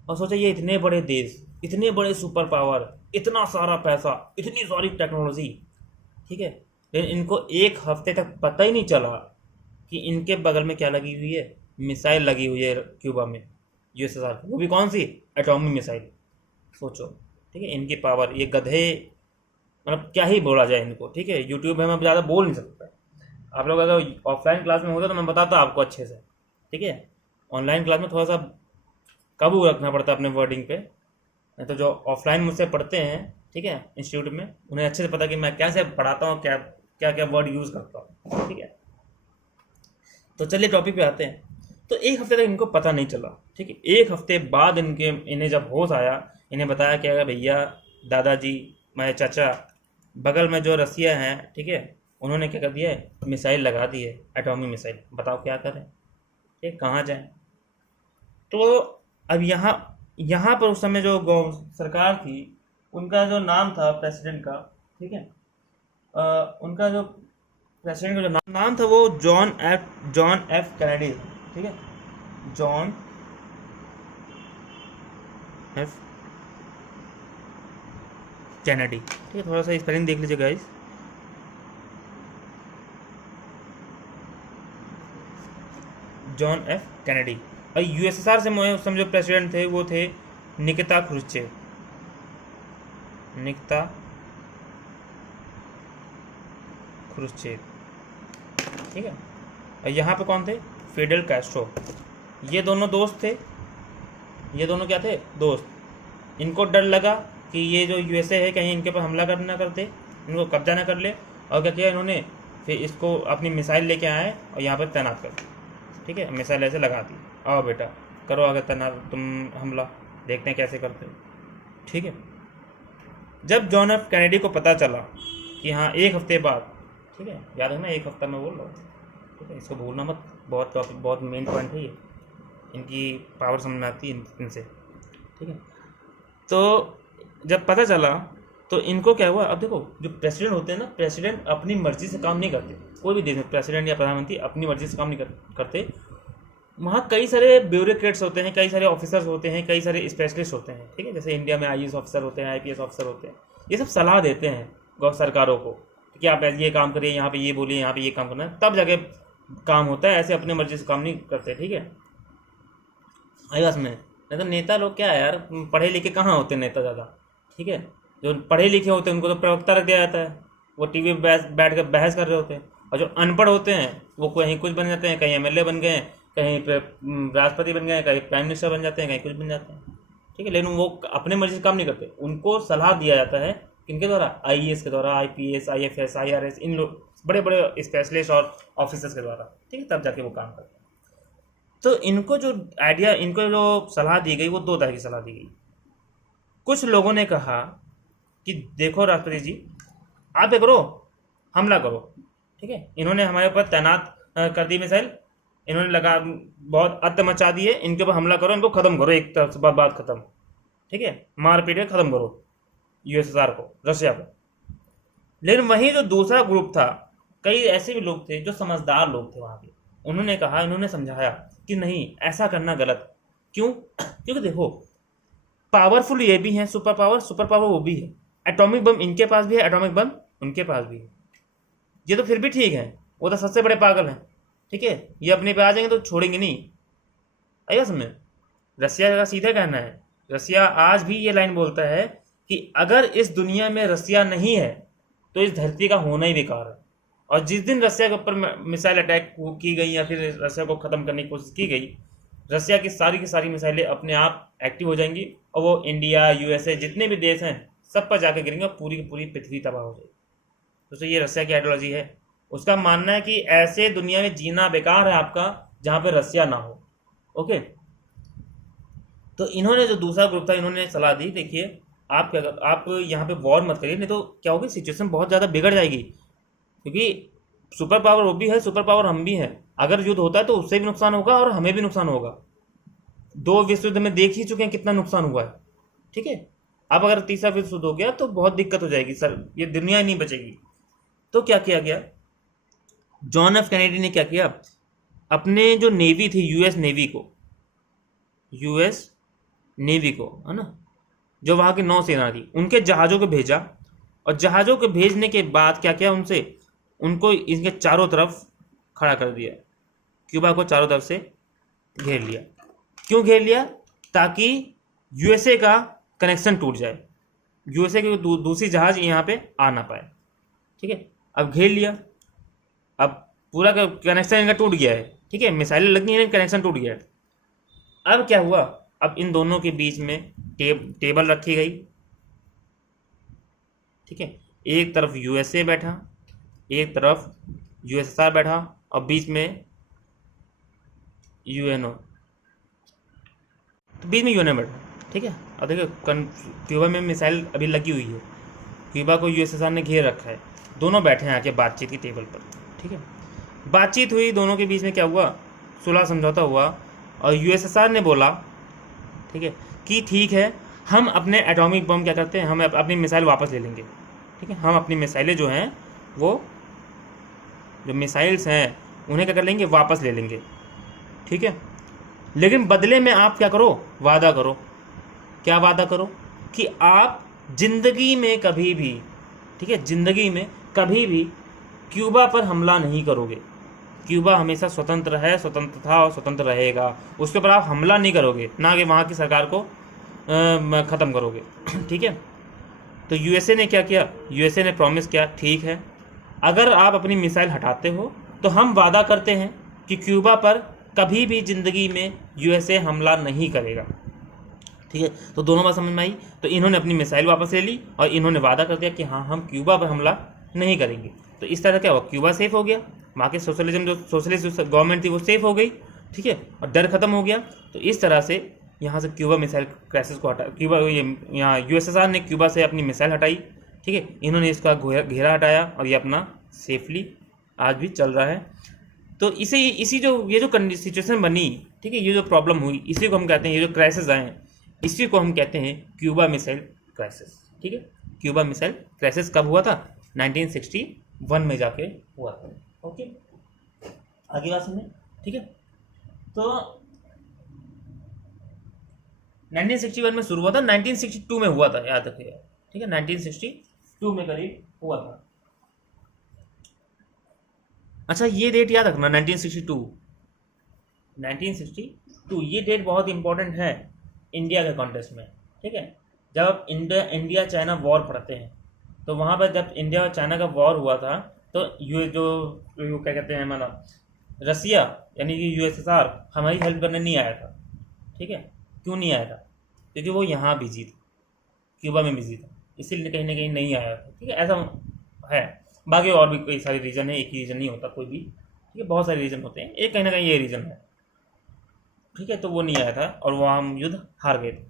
और सोचो ये इतने बड़े देश, इतने बड़े सुपर पावर, इतना सारा पैसा, इतनी सारी टेक्नोलॉजी, ठीक है, लेकिन इनको एक हफ्ते तक पता ही नहीं चला कि इनके बगल में क्या लगी हुई है, मिसाइल लगी हुई है क्यूबा में, यूएसएसआर की, वो भी कौन सी, एटॉमिक मिसाइल। सोचो, ठीक है, इनकी पावर, ये गधे, मतलब क्या ही बोला जाए इनको, ठीक है। यूट्यूब में मैं ज़्यादा बोल नहीं सकता, आप लोग अगर ऑफलाइन क्लास में होते तो मैं बताता आपको अच्छे से, ठीक है। ऑनलाइन क्लास में थोड़ा सा काबू रखना पड़ता है अपने वर्डिंग पे, नहीं तो जो ऑफलाइन मुझसे पढ़ते हैं, ठीक है, इंस्टीट्यूट में, उन्हें अच्छे से पता कि मैं कैसे पढ़ाता हूँ, क्या क्या वर्ड यूज़ करता हूँ, ठीक है। तो चलिए टॉपिक पे आते हैं। तो एक हफ्ते तक इनको पता नहीं चला, ठीक है। एक हफ्ते बाद इन्हें जब होश आया, इन्हें बताया कि अगर भैया, दादाजी, मेरे चाचा, बगल में जो रसिया हैं, ठीक है, उन्होंने क्या कर दिया है, मिसाइल लगा दी है, एटॉमिक मिसाइल, बताओ क्या करें, ठीक, कहाँ जाएं। तो अब यहाँ पर उस समय जो सरकार थी, उनका जो नाम था प्रेसिडेंट का, ठीक है, उनका जो प्रेसिडेंट का जो नाम था वो जॉन एफ कैनेडी, ठीक है, जॉन एफ कैनेडी, ठीक है। थोड़ा सा स्पेलिंग देख लीजिए गाइस, जॉन एफ कैनेडी। और यूएसएसआर से उस समय जो प्रेसिडेंट थे वो थे निकिता क्रुश्चेव, ठीक है। और यहाँ पे कौन थे, फिडेल कैस्ट्रो, ये दोनों दोस्त थे, ये दोनों क्या थे, दोस्त। इनको डर लगा कि ये जो यूएसए है कहीं इनके पर हमला ना करते, इनको कब्जा ना कर ले, और क्या किया इन्होंने, फिर इसको अपनी मिसाइल लेके आए और यहाँ पर तैनात कर दी, ठीक है, मिसाइल ऐसे लगा दी, आओ बेटा करो अगर तुम हमला, देखते हैं कैसे करते हो। ठीक है, जब जॉन एफ कैनेडी को पता चला कि हाँ 1 हफ्ते बाद, ठीक है याद है ना 1 हफ्ता मैं बोल रहा हूँ, ठीक है इसको भूलना मत, बहुत टॉपिक बहुत मेन पॉइंट है ये, इनकी पावर समझ में आती है इनसे। ठीक है, तो जब पता चला तो इनको क्या हुआ, अब देखो जो प्रेसिडेंट होते हैं ना, प्रेसिडेंट अपनी मर्जी से काम नहीं करते, कोई भी देश में प्रेसिडेंट या प्रधानमंत्री अपनी मर्जी से काम नहीं करते। वहाँ कई सारे ब्यूरोक्रेट्स होते हैं, कई सारे ऑफिसर्स होते हैं, कई सारे स्पेशलिस्ट होते हैं। ठीक है, जैसे इंडिया में IAS ऑफिसर होते हैं, IPS ऑफिसर होते हैं, ये सब सलाह देते हैं सरकारों को कि आप ये काम करिए, यहाँ पे ये बोलिए, यहाँ पे ये काम करना है, तब जाके काम होता है, ऐसे अपने मर्जी से काम नहीं करते। ठीक है, आई बात में, नहीं तो नेता लोग क्या है यार, पढ़े लिखे कहाँ होते हैं नेता ज़्यादा। ठीक है, जो पढ़े लिखे होते हैं उनको तो प्रवक्ता रख दिया जाता है, वो टीवी पे बैठ कर बहस कर रहे होते हैं, और जो अनपढ़ होते हैं वो कहीं कुछ बन जाते हैं, कहीं MLA बन गए, कहीं राष्ट्रपति बन गए, कहीं प्राइम मिनिस्टर बन जाते हैं, कहीं कुछ बन जाते हैं। ठीक है, लेकिन वो अपने मर्जी से काम नहीं करते, उनको सलाह दिया जाता है किनके द्वारा, IAS के द्वारा, IPS, IFS, IRS, इन लोग बड़े बड़े स्पेशलिस्ट और ऑफिसर्स के द्वारा। ठीक है, तब जाके वो काम करते हैं। तो इनको जो आइडिया, इनको जो सलाह दी गई वो 2 तरह की सलाह दी गई। कुछ लोगों ने कहा कि देखो राष्ट्रपति जी, आप ये करो, हमला करो। ठीक है, इन्होंने हमारे ऊपर तैनात कर दी मिसाइल, इन्होंने लगा बहुत अत्य मचा दिए, इनके ऊपर हमला करो, इनको ख़त्म करो, एक तरफ से बात ख़त्म। ठीक है, मार पीट के ख़त्म करो USSR को, रशिया को। लेकिन वहीं जो दूसरा ग्रुप था, कई ऐसे भी लोग थे जो समझदार लोग थे वहाँ पे, उन्होंने कहा, इन्होंने समझाया कि नहीं ऐसा करना गलत। क्यों? क्योंकि देखो पावरफुल ये भी हैं, सुपर पावर वो भी है, एटॉमिक बम इनके पास भी है, एटॉमिक बम उनके पास भी है। ये तो फिर भी ठीक है, वो तो सबसे बड़े पागल हैं। ठीक है, ये अपने पे आ जाएंगे तो छोड़ेंगे नहीं। आइए समझ, रसिया का सीधा कहना है, रसिया आज भी ये लाइन बोलता है कि अगर इस दुनिया में रसिया नहीं है तो इस धरती का होना ही बेकार है। और जिस दिन रसिया के ऊपर मिसाइल अटैक की गई या फिर रसिया को ख़त्म करने की कोशिश की गई, रसिया की सारी मिसाइलें अपने आप एक्टिव हो जाएंगी और वो इंडिया, USA जितने भी देश हैं सब पर जाकर गिरेंगे, पूरी की पूरी पृथ्वी तबाह हो जाएगी। तो ये रसिया की आइडियोलॉजी है, उसका मानना है कि ऐसे दुनिया में जीना बेकार है आपका जहाँ पे रसिया ना हो। ओके, तो इन्होंने जो दूसरा ग्रुप था, इन्होंने सलाह दी, देखिए आप यहाँ पे वॉर मत करिए, नहीं तो क्या होगी, सिचुएशन बहुत ज़्यादा बिगड़ जाएगी। क्योंकि सुपर पावर वो भी है, सुपर पावर हम भी हैं, अगर युद्ध होता है तो उससे भी नुकसान होगा और हमें भी नुकसान होगा। 2 विश्व युद्ध में देख ही चुके हैं कितना नुकसान हुआ है। ठीक है, अब अगर तीसरा विश्व युद्ध हो गया तो बहुत दिक्कत हो जाएगी सर, ये दुनिया ही नहीं बचेगी। तो क्या किया गया, जॉन एफ कैनेडी ने क्या किया, अपने जो नेवी थी, US नेवी को, है ना, जो वहाँ की नौसेना थी, उनके जहाज़ों को भेजा, और जहाज़ों को भेजने के बाद क्या किया, उनको इनके चारों तरफ खड़ा कर दिया, क्यूबा को चारों तरफ से घेर लिया। क्यों घेर लिया? ताकि USA का कनेक्शन टूट जाए, USA के दूसरी जहाज़ यहाँ पे आ ना पाए। ठीक है, अब घेर लिया, अब पूरा कनेक्शन इनका टूट गया है। ठीक है, मिसाइलें लगी हैं, कनेक्शन टूट गया है। अब क्या हुआ, अब इन दोनों के बीच में टेबल रखी गई। ठीक है, एक तरफ USA बैठा, एक तरफ USSR बैठा, और बीच में UNO, तो बीच में UNO बैठा। ठीक है, अब देखिए क्यूबा में मिसाइल अभी लगी हुई है, क्यूबा को USSR ने घेर रखा है, दोनों बैठे हैं आके बातचीत की टेबल पर। ठीक है, बातचीत हुई, दोनों के बीच में क्या हुआ, सुलह समझौता हुआ, और USSR ने बोला, ठीक है, कि ठीक है हम अपने एटॉमिक बम क्या करते हैं, हम अपनी मिसाइल वापस ले लेंगे। ठीक है, हम अपनी मिसाइलें जो हैं, वो जो मिसाइल्स हैं उन्हें क्या कर लेंगे, वापस ले लेंगे। ठीक है, लेकिन बदले में आप क्या करो, वादा करो। क्या वादा करो? कि आप जिंदगी में कभी भी, ठीक है, जिंदगी में कभी भी क्यूबा पर हमला नहीं करोगे। क्यूबा हमेशा स्वतंत्र है, स्वतंत्र था और स्वतंत्र रहेगा, उसके ऊपर आप हमला नहीं करोगे, ना कि वहाँ की सरकार को ख़त्म करोगे। ठीक है, तो USA ने क्या किया, USA ने प्रॉमिस किया, ठीक है अगर आप अपनी मिसाइल हटाते हो तो हम वादा करते हैं कि क्यूबा पर कभी भी ज़िंदगी में USA हमला नहीं करेगा। ठीक है, तो दोनों बात समझ में आई। तो इन्होंने अपनी मिसाइल वापस ले ली और इन्होंने वादा कर दिया कि हाँ हम क्यूबा पर हमला नहीं करेंगे। तो इस तरह क्या हुआ, क्यूबा सेफ हो गया, वहाँ के सोशलिस्ट गवर्नमेंट थी वो सेफ हो गई, ठीक है, और डर खत्म हो गया। तो इस तरह से यहाँ से क्यूबा मिसाइल क्राइसिस को हटा, क्यूबा ये यहाँ यूएसएसआर ने क्यूबा से अपनी मिसाइल हटाई, ठीक है, इन्होंने इसका घेरा हटाया और ये अपना सेफली आज भी चल रहा है। तो इसी जो ये जो सिचुएशन बनी, ठीक है, ये जो प्रॉब्लम हुई, इसी को हम कहते हैं, ये जो क्राइसिस आए हैं इसी को हम कहते हैं क्यूबा मिसाइल क्राइसिस। ठीक है, क्यूबा मिसाइल क्राइसिस कब हुआ था? 1961 में जाके हुआ था। ओके, आगे बात सुनिए। ठीक है, तो 1961 में शुरू हुआ था, 1962 में हुआ था, याद रखिएगा। ठीक है, 1962 में करीब हुआ था। अच्छा, ये डेट याद रखना, 1962 ये डेट बहुत इंपॉर्टेंट है इंडिया के कॉन्टेक्स्ट में। ठीक है, जब इंडिया चाइना वॉर पड़ते हैं, तो वहाँ पर जब इंडिया और चाइना का वॉर हुआ था, तो ये जो क्या कहते हैं, हमारा रसिया यानी कि यूएसएसआर हमारी हेल्प करने नहीं आया था। ठीक है, क्यों नहीं आया था? क्योंकि वो यहाँ बिजी था, क्यूबा में बिजी था, इसीलिए कहीं ना कहीं नहीं आया था। ठीक है, ऐसा है। बाकी और भी कई सारे रीज़न है, एक ही रीज़न नहीं होता कोई भी। ठीक है, बहुत सारे रीज़न होते हैं, एक कहीं ना कहीं ये रीज़न है। ठीक है, तो वो नहीं आया था और वहाँ हम युद्ध हार गए थे।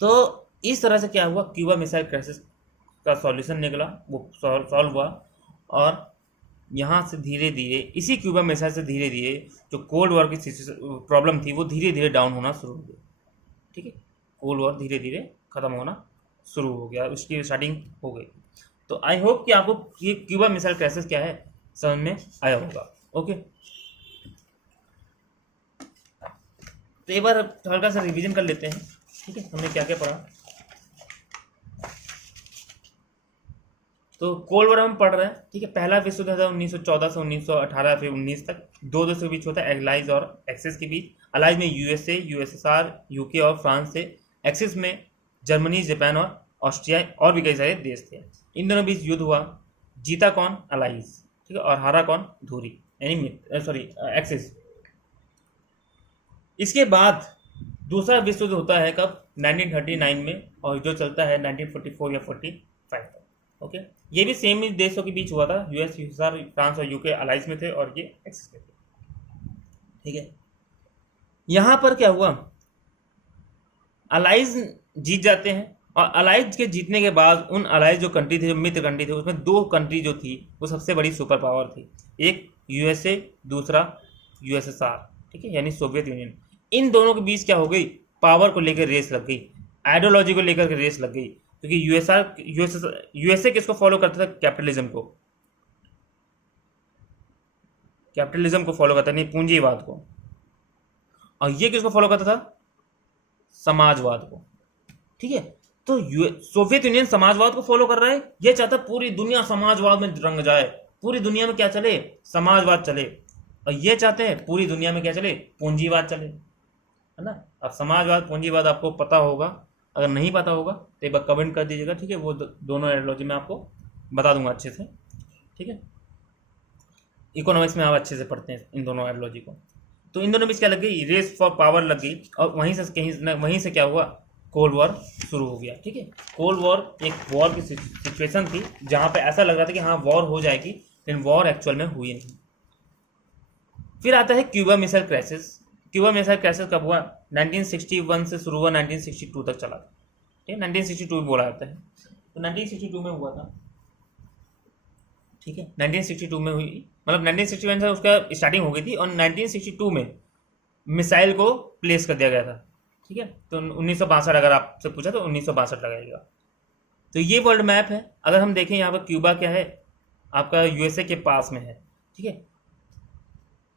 तो इस तरह से क्या हुआ, क्यूबा मिसाइल क्राइसिस का सॉल्यूशन निकला, वो सॉल्व हुआ, और यहाँ से धीरे धीरे इसी क्यूबा मिसाइल से धीरे धीरे जो कोल्ड वॉर की प्रॉब्लम थी वो धीरे धीरे डाउन होना शुरू हो गया। ठीक है, कोल्ड वॉर धीरे धीरे ख़त्म होना शुरू हो गया, उसकी स्टार्टिंग हो गई। तो आई होप कि आपको ये क्यूबा मिसाइल क्राइसिस क्या है समझ में आया होगा। ओके, तो एक बार हल्का सा रिवीजन कर लेते हैं। ठीक है, हमने क्या क्या पढ़ा। तो कोल्ड वॉर हम पढ़ रहे हैं। ठीक है, पहला विश्व युद्ध था 1914 से 1918 फिर 19 तक। दो देशों के बीच होता है, एलाइज और एक्सिस के बीच। अलाइज में यूएसए, यूएसएसआर, यूके और फ्रांस थे। एक्सिस में जर्मनी, जापान और ऑस्ट्रिया और भी कई सारे देश थे। इन दोनों बीच युद्ध हुआ। जीता कौन? अलाइज। ठीक है, और हारा कौन? धुरी यानी सॉरी एक्सिस। इसके बाद दूसरा विश्व युद्ध होता है कब? 1939 में, और जो चलता है 1944 या 45 तक। ओके, ये भी सेम ही देशों के बीच हुआ था, यूएस, यूएसआर, फ्रांस और यूके अलाइज में थे और ये एक्सिस में थे। ठीक है, यहां पर क्या हुआ, अलाइज जीत जाते हैं, और अलाइज के जीतने के बाद उन अलाइज जो कंट्री थे, जो मित्र कंट्री थे, उसमें दो कंट्री जो थी वो सबसे बड़ी सुपर पावर थी, एक यूएसए, दूसरा यूएसएसआर। ठीक है, यानी सोवियत यूनियन। इन दोनों के बीच क्या हो गई, पावर को लेकर रेस लग गई, आइडियोलॉजी को लेकर के रेस लग गई। क्योंकि यूएसए किसको फॉलो करता था? कैपिटलिज्म को, कैपिटलिज्म को फॉलो करता, नहीं पूंजीवाद को। और ये किसको फॉलो करता था? समाजवाद को। ठीक है, तो सोवियत यूनियन समाजवाद को फॉलो कर रहा है, ये चाहता पूरी दुनिया समाजवाद में रंग जाए, पूरी दुनिया में क्या चले? समाजवाद चले। और ये चाहते हैं पूरी दुनिया में क्या चले? पूंजीवाद चले, है ना। अब समाजवाद पूंजीवाद आपको पता होगा, अगर नहीं पता होगा तो एक बार कमेंट कर दीजिएगा। ठीक है, वो दोनों आइडियोलॉजी में आपको बता दूंगा अच्छे से। ठीक है, इकोनॉमिक्स में आप अच्छे से पढ़ते हैं इन दोनों आइडियोलॉजी को। तो इन दोनों बीच क्या लग गई? रेस फॉर पावर लग गई, और वहीं से क्या हुआ? कोल्ड वॉर शुरू हो गया। ठीक है, कोल्ड वॉर एक वॉर की सिचुएशन थी जहां पे ऐसा लग रहा था कि हाँ वॉर हो जाएगी, लेकिन वॉर एक्चुअल में हुई नहीं। फिर आता है Cuba missile crisis. Cuba missile crisis कब हुआ? 1961 से शुरू हुआ, 1962 तक चला था। ठीक है, 1962 बोला जाता है, तो 1962 में हुआ था। ठीक है, 1962 में हुई, मतलब 1961 से उसका स्टार्टिंग हो गई थी, और 1962 में मिसाइल को प्लेस कर दिया गया था। ठीक है, तो 1962 अगर आपसे पूछा तो 1962 लगाएगा। तो ये वर्ल्ड मैप है। अगर हम देखें यहाँ पर क्यूबा क्या है, आपका यूएसए के पास में है। ठीक है,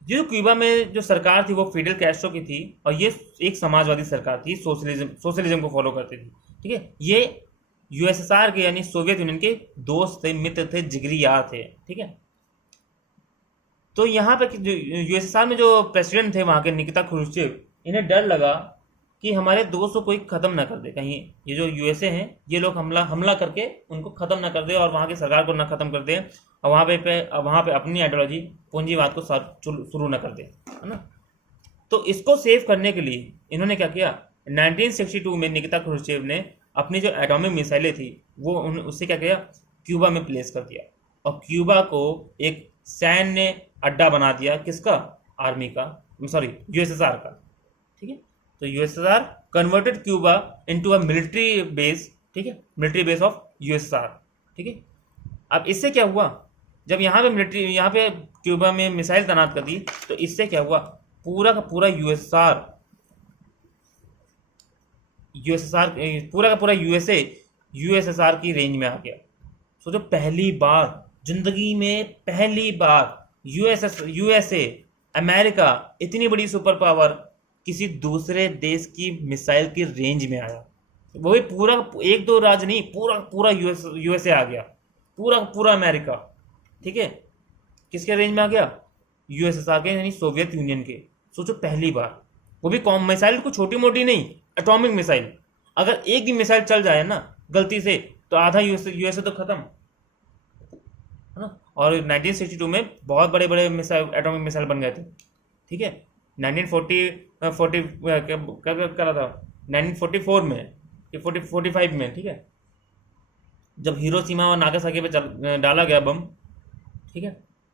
जो क्यूबा में जो सरकार थी वो फिडेल कैस्ट्रो की थी, और ये एक समाजवादी सरकार थी, सोशलिज्म को फॉलो करती थी। ठीक है, ये यूएसएसआर के यानी सोवियत यूनियन के दोस्त थे, मित्र थे, जिगरी यार थे। ठीक है, तो यहाँ पे यूएसएसआर में जो प्रेसिडेंट थे वहाँ के निकिता क्रुश्चेव, इन्हें डर लगा कि हमारे दोस्त को कोई ख़त्म ना कर दे, कहीं ये जो यूएसए हैं ये लोग हमला करके उनको ख़त्म ना कर दे, और वहाँ की सरकार को ना ख़त्म कर दे, और वहाँ पे अपनी आइडियोलॉजी पूंजीवाद को शुरू ना कर दे, है ना। तो इसको सेव करने के लिए इन्होंने क्या किया, 1962 में निकिता क्रुश्चेव ने अपनी जो एटॉमिक मिसाइलें थी वो उससे क्या किया, क्यूबा में प्लेस कर दिया, और क्यूबा को एक सैन्य अड्डा बना दिया। किसका? आर्मी का, सॉरी यूएसएसआर का, ठीक है। तो USSR converted Cuba into a military base, ठीक है, मिलिट्री बेस ऑफ यूएसएसआर, ठीक है। अब इससे क्या हुआ, जब यहाँ पे मिलिट्री, यहाँ पे क्यूबा में मिसाइल तैनात कर दी, तो इससे क्या हुआ, पूरा का पूरा यूएसएसआर पूरा का पूरा यूएसएसआर की रेंज में आ गया। सोचो पहली बार जिंदगी में, पहली बार यूएसए अमेरिका इतनी बड़ी सुपर पावर किसी दूसरे देश की मिसाइल की रेंज में आया। वो भी पूरा, एक दो राज्य नहीं, पूरा पूरा यूएसए आ गया, पूरा पूरा अमेरिका, ठीक है। किसके रेंज में आ गया, यूएसएसआर के, यानी सोवियत यूनियन के। सोचो पहली बार, वो भी कॉम मिसाइल को छोटी मोटी नहीं, एटॉमिक मिसाइल। अगर एक भी मिसाइल चल जाए ना गलती से, तो आधा यूएसए तो खत्म, है ना। और 1962 में बहुत बड़े बड़े मिसाइल, एटॉमिक मिसाइल बन गए थे, ठीक है। 1944 में, 45 में, ठीक है, जब हिरोशिमा और नागासाकी पे डाला गया बम, ठीक है,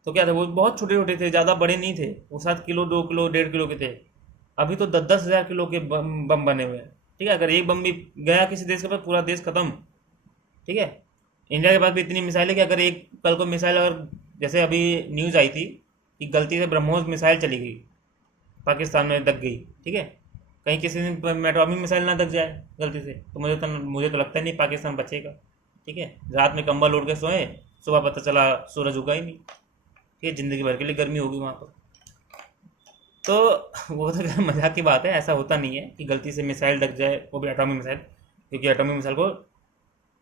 तो क्या था, वो बहुत छोटे छोटे थे, ज़्यादा बड़े नहीं थे, वो 7 किलो 2 किलो 1.5 किलो के थे। अभी तो 10-10 हज़ार किलो के बम बने हुए हैं, ठीक है। अगर एक बम भी गया किसी देश के पास, पूरा देश खत्म, ठीक है। इंडिया के पास भी इतनी मिसाइल है कि अगर एक कल को मिसाइल, अगर जैसे अभी न्यूज़ आई थी कि गलती से ब्रह्मोस मिसाइल चली गई, पाकिस्तान में दग गई, ठीक है, कहीं किसी दिन एटॉमिक मिसाइल ना दग जाए गलती से, तो मुझे तो लगता ही नहीं पाकिस्तान बचेगा, ठीक है। रात में कंबल ओढ़ के सोए, सुबह पता चला सूरज उगा ही नहीं, ठीक है, ज़िंदगी भर के लिए गर्मी होगी वहाँ पर। तो वो तो मजाक की बात है, ऐसा होता नहीं है कि गलती से मिसाइल दग जाए, वो भी एटॉमिक मिसाइल, क्योंकि एटॉमिक मिसाइल को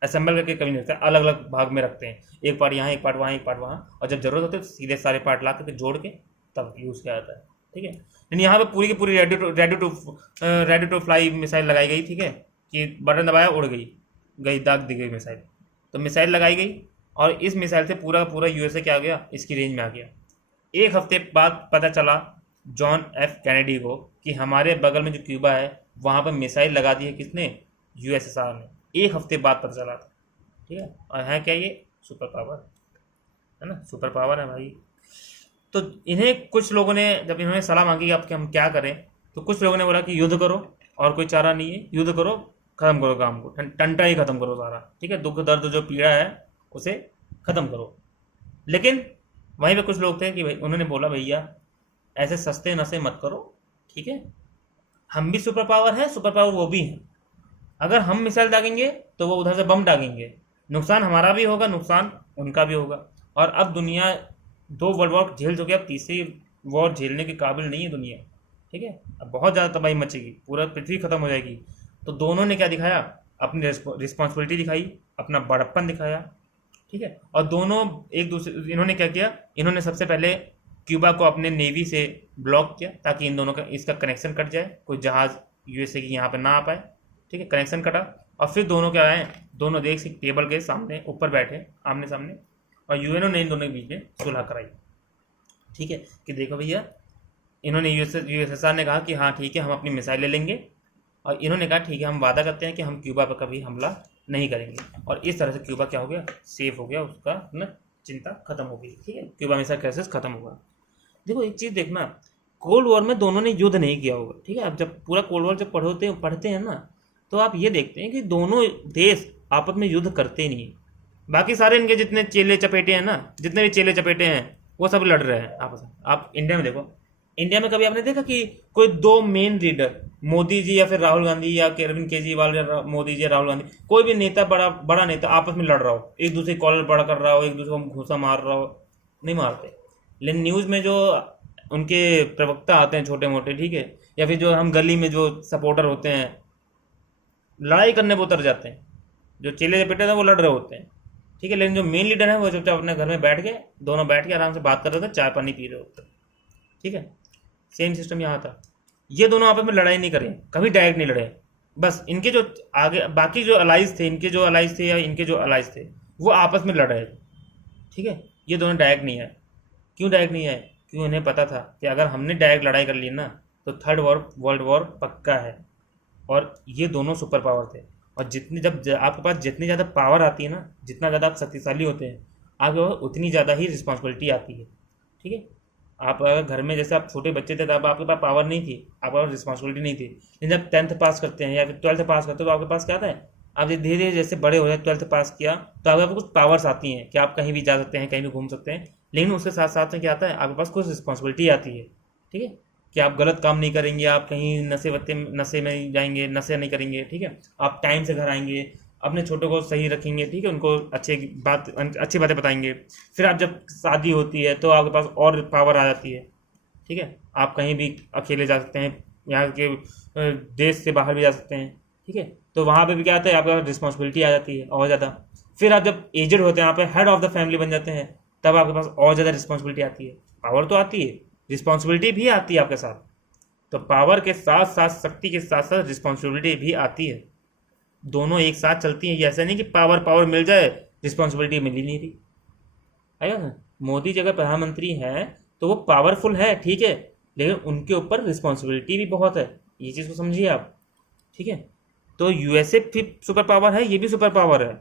असेंबल करके कभी नहीं होता, अलग अलग भाग में रखते हैं, एक पार्ट यहाँ, एक पार्ट वहाँ, एक पार्ट वहाँ, और जब जरूरत होती है तो सीधे सारे पार्ट ला करके जोड़ के तब यूज़ किया जाता है, ठीक है। लेकिन यहाँ पे पूरी की पूरी रेडी टू फ्लाई मिसाइल लगाई गई, ठीक है, कि बटन दबाया उड़ गई दाग दी गई मिसाइल। तो मिसाइल लगाई गई, और इस मिसाइल से पूरा पूरा यूएसए क्या आ गया, इसकी रेंज में आ गया। एक हफ्ते बाद पता चला जॉन एफ कैनेडी को कि हमारे बगल में जो क्यूबा है वहाँ पर मिसाइल लगा दी है, किसने, यूएसएसआर ने। एक हफ्ते बाद पता चला था, ठीक है। और है क्या, ये सुपर पावर है ना, सुपर पावर है भाई। तो इन्हें कुछ लोगों ने, जब इन्होंने सलाह मांगी कि अब हम क्या करें, तो कुछ लोगों ने बोला कि युद्ध करो, और कोई चारा नहीं है, युद्ध करो, खत्म करो काम को, टंटा ही खत्म करो सारा, ठीक है, दुख दर्द जो पीड़ा है उसे खत्म करो। लेकिन वहीं पे कुछ लोग थे कि भाई, उन्होंने बोला भैया ऐसे सस्ते नशे मत करो, ठीक है, हम भी सुपर पावर है, सुपर पावर वो भी है। अगर हम मिसाइल दागेंगे तो वो उधर से बम दागेंगे, नुकसान हमारा भी होगा, नुकसान उनका भी होगा। और अब दुनिया 2 वर्ल्ड वॉर झेल चुकी है, अब तीसरी वॉर झेलने के काबिल नहीं है दुनिया, ठीक है। अब बहुत ज़्यादा तबाही मचेगी, पूरा पृथ्वी खत्म हो जाएगी। तो दोनों ने क्या दिखाया, अपनी रिस्पॉन्सिबिलिटी दिखाई, अपना बड़प्पन दिखाया, ठीक है। और दोनों एक दूसरे, इन्होंने क्या किया, इन्होंने सबसे पहले क्यूबा को अपने नेवी से ब्लॉक किया, ताकि इन दोनों का इसका कनेक्शन कट जाए, कोई जहाज़ यूएसए की यहाँ पर ना आ पाए, ठीक है, कनेक्शन कटा। और फिर दोनों क्या आए, दोनों देश एक टेबल के सामने ऊपर बैठे आमने सामने, और यूएनओ ने इन दोनों के बीच में सुलह कराई, ठीक है, कि देखो भैया, इन्होंने यूएसएसआर ने कहा कि हाँ ठीक है, हम अपनी मिसाइल ले लेंगे, और इन्होंने कहा ठीक है, हम वादा करते हैं कि हम क्यूबा पर कभी हमला नहीं करेंगे। और इस तरह से क्यूबा क्या हो गया, सेफ हो गया, उसका ना चिंता खत्म हो गई, ठीक है, क्यूबा मिसाइल क्राइसिस खत्म हुआ। देखो एक चीज़ देखना, कोल्ड वॉर में दोनों ने युद्ध नहीं किया होगा, ठीक है। अब जब पूरा कोल्ड वॉर जब पढ़ते हैं ना, तो आप ये देखते हैं कि दोनों देश आपस में युद्ध करते नहीं है। बाकी सारे इनके जितने चेले चपेटे हैं ना, जितने भी चेले चपेटे हैं, वो सब लड़ रहे हैं आपस में। आप इंडिया में देखो, इंडिया में कभी आपने देखा कि कोई 2 मेन लीडर, मोदी जी या फिर राहुल गांधी, या अरविंद केजरीवाल या मोदी जी या राहुल गांधी, कोई भी नेता, बड़ा नेता आपस में लड़ रहा हो, एक दूसरे कॉलर बड़ा कर रहा हो, एक दूसरे को घूसा मार रहा हो, नहीं मारते। लेकिन न्यूज़ में जो उनके प्रवक्ता आते हैं छोटे मोटे, ठीक है, या फिर जो हम गली में जो सपोर्टर होते हैं, लड़ाई करने पर उतर जाते हैं। जो चेले चपेटे हैं वो लड़ रहे होते हैं, ठीक है। लेकिन जो मेन लीडर है वो चुपचाप अपने घर में बैठ के, दोनों बैठ के आराम से बात कर रहे थे, चाय पानी पी रहे होते, ठीक है। सेम सिस्टम यहाँ था। ये दोनों आपस में लड़ाई नहीं करें, कभी डायरेक्ट नहीं लड़े, बस इनके जो आगे बाकी जो अलाइज थे, इनके जो अलाइज थे या इनके जो अलाइज थे, वो आपस में लड़ रहे थे, ठीक है। ये दोनों डायरेक्ट नहीं आए। क्यों डायरेक्ट नहीं आए, क्योंकि उन्हें पता था कि अगर हमने डायरेक्ट लड़ाई कर ली ना, तो 3rd वर्ल्ड वॉर पक्का है। और ये दोनों सुपर पावर थे, और जब आपके पास जितनी ज़्यादा पावर आती है ना, जितना ज़्यादा आप शक्तिशाली होते हैं, आगे उतनी ज़्यादा ही रिस्पॉन्सिबिलिटी आती है, ठीक है। आप अगर घर में जैसे आप छोटे बच्चे थे तब आपके पास पावर नहीं थी, आपके पास रिस्पॉन्सिबिलिटी नहीं थी, लेकिन जब 10th पास करते हैं या फिर 12th पास करते हो तो आपके पास क्या आता है, आप धीरे धीरे जैसे बड़े हो जाए, 12th पास किया तो आपके पास कुछ पावर्स आती हैं कि आप कहीं भी जा सकते हैं, कहीं भी घूम सकते हैं, लेकिन उसके साथ साथ में क्या आता है, आपके पास कुछ रिस्पॉन्सिबिलिटी आती है। ठीक है, कि आप गलत काम नहीं करेंगे, आप कहीं नशे में जाएंगे, नशे नहीं करेंगे। ठीक है, आप टाइम से घर आएंगे, अपने छोटों को सही रखेंगे। ठीक है, उनको अच्छी बातें बताएंगे। फिर आप जब शादी होती है तो आपके पास और पावर आ जाती है। ठीक है, आप कहीं भी अकेले जा सकते हैं, यहाँ के देश से बाहर भी जा सकते हैं। ठीक है, तो वहाँ पे भी क्या आता है, आपका रिस्पॉन्सिबिलिटी आ जाती है और ज़्यादा। फिर आप जब एजड होते हैं, यहाँ पे हेड ऑफ द फैमिली बन जाते हैं, तब आपके पास और ज़्यादा रिस्पॉन्सिबिलिटी आती है। पावर तो आती है, रिस्पॉन्सिबिलिटी भी आती है आपके साथ। तो पावर के साथ साथ, शक्ति के साथ साथ रिस्पॉन्सिबिलिटी भी आती है, दोनों एक साथ चलती हैं। ये ऐसा नहीं कि पावर पावर मिल जाए, रिस्पॉन्सिबिलिटी मिल ही नहीं रही। है ना, मोदी जी अगर प्रधानमंत्री हैं तो वो पावरफुल है, ठीक है, लेकिन उनके ऊपर रिस्पॉन्सिबिलिटी भी बहुत है, ये चीज़ को समझिए आप। ठीक है, तो यूएसए भी सुपर पावर है, ये भी सुपर पावर है,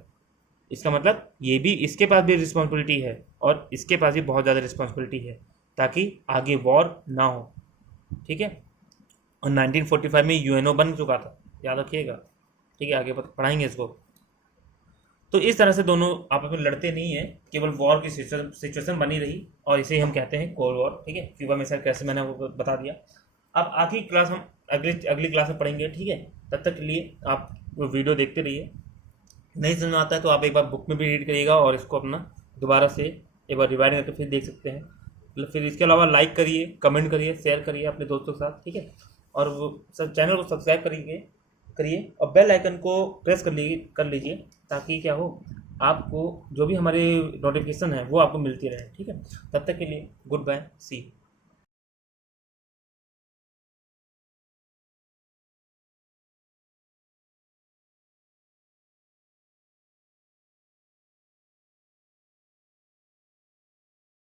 इसका मतलब ये भी, इसके पास भी रिस्पॉन्सिबिलिटी है और इसके पास भी बहुत ज़्यादा रिस्पॉन्सिबिलिटी है, ताकि आगे वॉर ना हो। ठीक है, और 1945 में यूएनओ बन चुका था, याद रखिएगा। ठीक है, आगे पढ़ाएंगे इसको। तो इस तरह से दोनों आपस में लड़ते नहीं है, केवल वॉर की सिचुएशन बनी रही, और इसे हम कहते हैं कोल्ड वॉर। ठीक है, क्यूबा मिसाइल कैसे, मैंने वो बता दिया। अब आखिरी क्लास हम अगली क्लास में पढ़ेंगे। ठीक है, तब तक के लिए आप वो वीडियो देखते रहिए। नहीं समझ में आता है तो आप एक बार बुक में भी रीड करिएगा और इसको अपना दोबारा से एक बार रिवाइड करके फिर देख सकते हैं। फिर इसके अलावा लाइक करिए, कमेंट करिए, शेयर करिए अपने दोस्तों के साथ। ठीक है, और वो सब चैनल को सब्सक्राइब करिए और बेल आइकन को प्रेस कर लीजिए, ताकि क्या हो, आपको जो भी हमारे नोटिफिकेशन है वो आपको मिलती रहे। ठीक है, तब तक के लिए गुड बाय, सी।